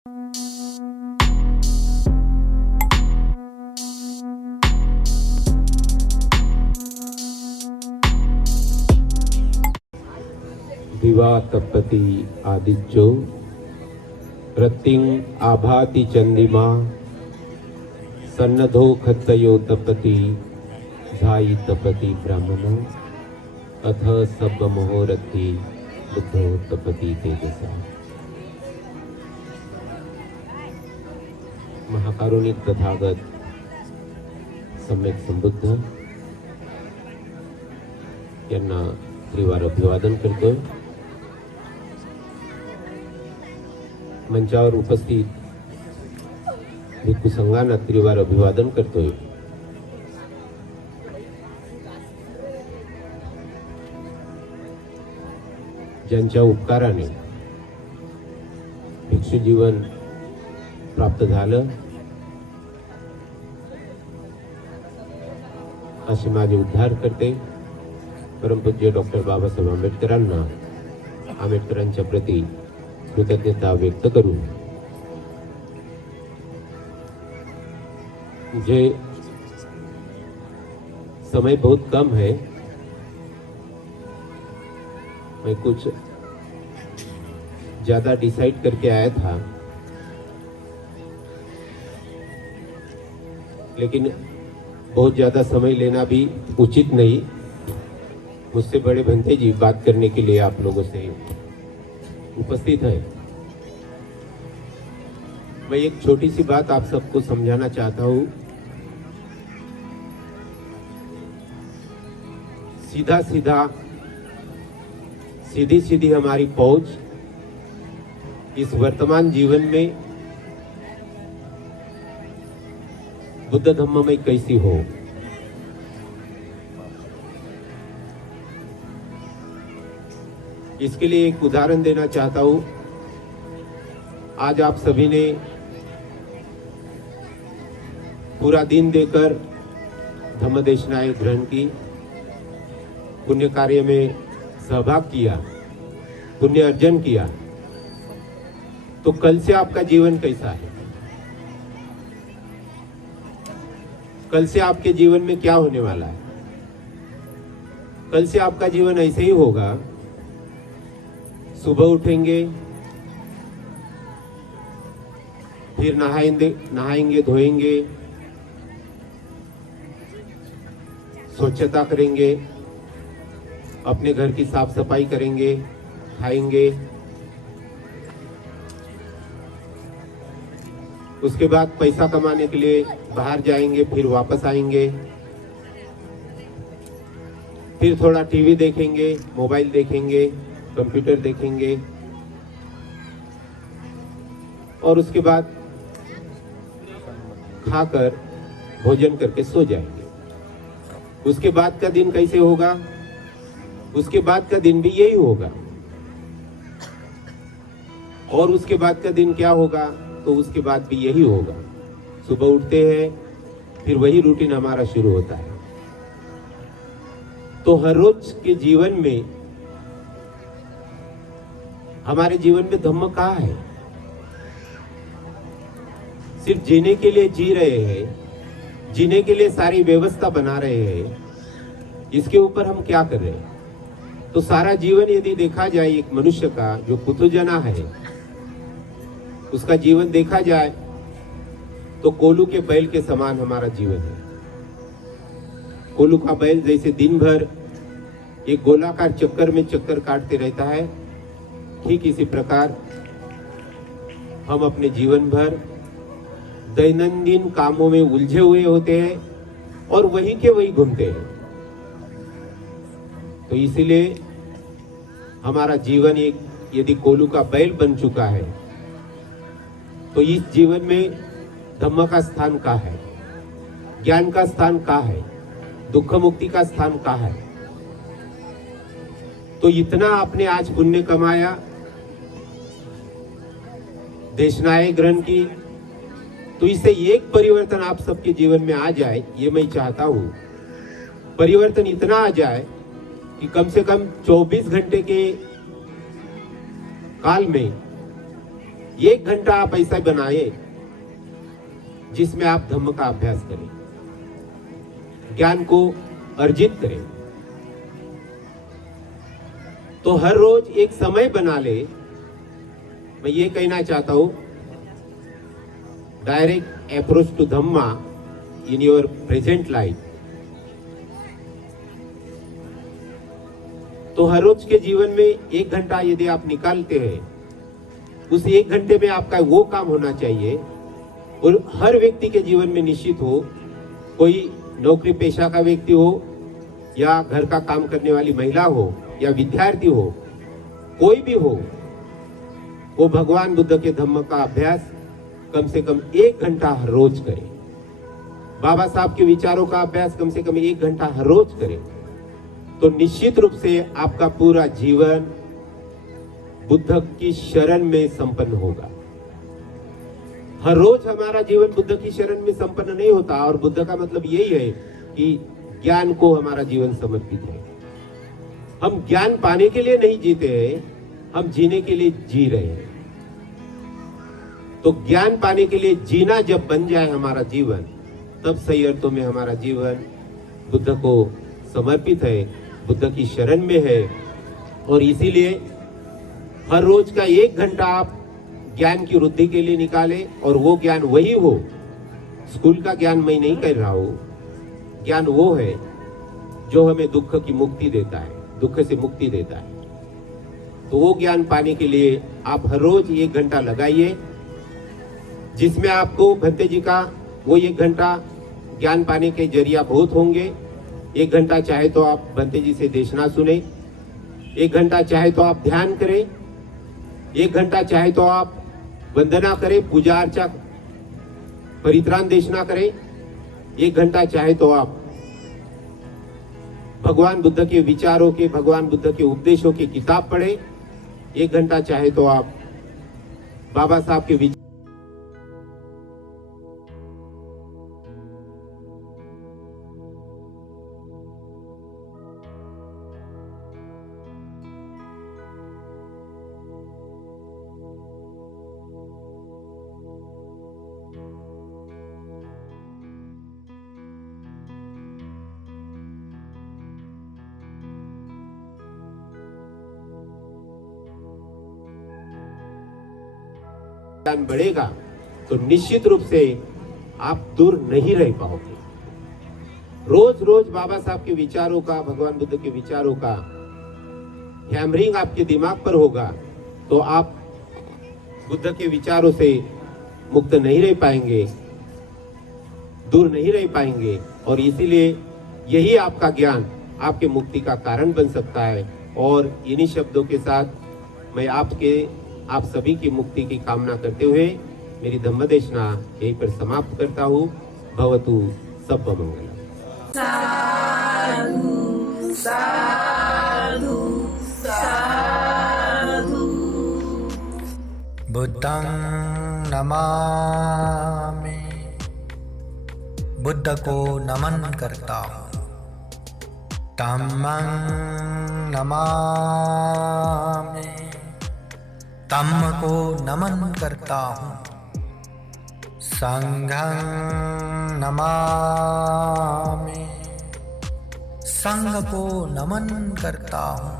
दिवा तपति आदित्यो रतिं आभाति चंदिमा सन्नधो खत्तयो तपति धाई तपति ब्राह्मणो अथ सब मुहूर्ति बुद्धो तपति तेजसा। महाकारुणिक तथागत सम्यक संबुद्ध यांना त्रिवार अभिवादन करतोय। मंचावर उपस्थित भिक्खू संघांना त्रिवार अभिवादन करतोय। ज्यांच्या उपकाराने भिक्षू जीवन प्राप्त झालं असे माझे उद्धार करते परमपूज्य डॉक्टर बाबासाहेब आंबेडकरांना आंबेडकरांच्या प्रति कृतज्ञता व्यक्त करूं मुझे समय बहुत कम है। मैं कुछ ज्यादा डिसाइड करके आया था, लेकिन बहुत ज्यादा समय लेना भी उचित नहीं। मुझसे बड़े भंते जी बात करने के लिए आप लोगों से उपस्थित है। मैं एक छोटी सी बात आप सबको समझाना चाहता हूं। सीधा सीधा सीधी सीधी हमारी पहुंच इस वर्तमान जीवन में बुद्ध धम्म में कैसी हो। इसके लिए एक उदाहरण देना चाहता हूं। आज आप सभी ने पूरा दिन देकर धम्म देशनाएं ग्रहण की, पुण्य कार्य में सहभाग किया, पुण्य अर्जन किया, तो कल से आपका जीवन कैसा है? कल से आपके जीवन में क्या होने वाला है? कल से आपका जीवन ऐसे ही होगा। सुबह उठेंगे, फिर नहाएंगे धोएंगे, स्वच्छता करेंगे, अपने घर की साफ सफाई करेंगे, खाएंगे, उसके बाद पैसा कमाने के लिए बाहर जाएंगे, फिर वापस आएंगे, फिर थोड़ा टीवी देखेंगे, मोबाइल देखेंगे, कंप्यूटर देखेंगे, और उसके बाद खाकर भोजन करके सो जाएंगे। उसके बाद का दिन कैसे होगा? उसके बाद का दिन भी यही होगा। और उसके बाद का दिन क्या होगा? तो उसके बाद भी यही होगा। सुबह उठते हैं, फिर वही रूटीन हमारा शुरू होता है। तो हर रोज के जीवन में, हमारे जीवन में धम्म कहाँ है? सिर्फ जीने के लिए जी रहे हैं, जीने के लिए सारी व्यवस्था बना रहे हैं, इसके ऊपर हम क्या कर रहे हैं? तो सारा जीवन यदि देखा जाए एक मनुष्य का जो पुतुजना है, उसका जीवन देखा जाए तो कोलू के बैल के समान हमारा जीवन है। कोलू का बैल जैसे दिन भर एक गोलाकार चक्कर में चक्कर काटते रहता है, ठीक इसी प्रकार हम अपने जीवन भर दैनंदिन कामों में उलझे हुए होते हैं और वहीं के वहीं घूमते हैं। तो इसीलिए हमारा जीवन एक यदि कोलू का बैल बन चुका है, तो इस जीवन में धम्म का स्थान कहाँ है? ज्ञान का स्थान कहाँ है? दुख मुक्ति का स्थान कहाँ है? तो इतना आपने आज पुण्य कमाया, देशनाएं ग्रहण की, तो इससे एक परिवर्तन आप सबके जीवन में आ जाए, ये मैं चाहता हूं। परिवर्तन इतना आ जाए कि कम से कम 24 घंटे के काल में 1 घंटा आप ऐसा बनाए जिसमें आप धम्म का अभ्यास करें, ज्ञान को अर्जित करें। तो हर रोज एक समय बना ले। मैं ये कहना चाहता हूं, direct approach to Dhamma in your present life. तो हर रोज के जीवन में 1 घंटा यदि आप निकालते हैं, उस 1 घंटे में आपका वो काम होना चाहिए। और हर व्यक्ति के जीवन में निश्चित हो, कोई नौकरी पेशा का व्यक्ति हो या घर का काम करने वाली महिला हो या विद्यार्थी हो, कोई भी हो, वो भगवान बुद्ध के धम्म का अभ्यास कम से कम 1 घंटा हर रोज करे। बाबा साहब के विचारों का अभ्यास कम से कम 1 घंटा हर रोज करे। तो निश्चित रूप से आपका पूरा जीवन बुद्ध की शरण में संपन्न होगा। हर रोज हमारा जीवन बुद्ध की शरण में संपन्न नहीं होता, और बुद्ध का मतलब यही है कि ज्ञान को हमारा जीवन समर्पित है। हम ज्ञान पाने के लिए नहीं जीते हैं, हम जीने के लिए जी रहे हैं। तो ज्ञान पाने के लिए जीना जब बन जाए हमारा जीवन, तब सही अर्थों में हमारा जीवन बुद्ध को समर्पित है, बुद्ध की शरण में है। और इसीलिए हर रोज का 1 घंटा आप ज्ञान की वृद्धि के लिए निकाले, और वो ज्ञान वही हो। स्कूल का ज्ञान मैं नहीं कह रहा हूं, ज्ञान वो है जो हमें दुख की मुक्ति देता है, दुख से मुक्ति देता है। तो वो ज्ञान पाने के लिए आप हर रोज 1 घंटा लगाइए, जिसमें आपको भंते जी का वो 1 घंटा ज्ञान पाने के जरिया बहुत होंगे। 1 घंटा चाहे तो आप भंते जी से देशना सुने, 1 घंटा चाहे तो आप ध्यान करें, 1 घंटा चाहे तो आप वंदना करें, पूजा अर्चा परित्राण देशना करें, 1 घंटा चाहे तो आप भगवान बुद्ध के विचारों के, भगवान बुद्ध के उपदेशों की किताब पढ़ें, 1 घंटा चाहे तो आप बाबा साहब के विचार। ज्ञान बढ़ेगा तो निश्चित रूप से आप दूर नहीं रह पाओगे। रोज रोज बाबा साहब के विचारों का, भगवान बुद्ध के विचारों का हैमरिंग आपके दिमाग पर होगा, तो आप बुद्ध के विचारों से मुक्त नहीं रह पाएंगे, दूर नहीं रह पाएंगे। और इसीलिए यही आपका ज्ञान आपके मुक्ति का कारण बन सकता है। और इन्हीं शब्दों के साथ मैं आप सभी की मुक्ति की कामना करते हुए मेरी धम्मदेशना यहीं पर समाप्त करता हूँ। भवतु सर्वमंगलम्। साधु साधु साधु। बुद्धं नमामि, बुद्ध को नमन करता हूँ। धम्मं नमामि, धम्म को नमन करता हूँ। संघं नमामि, संघ को नमन करता हूँ।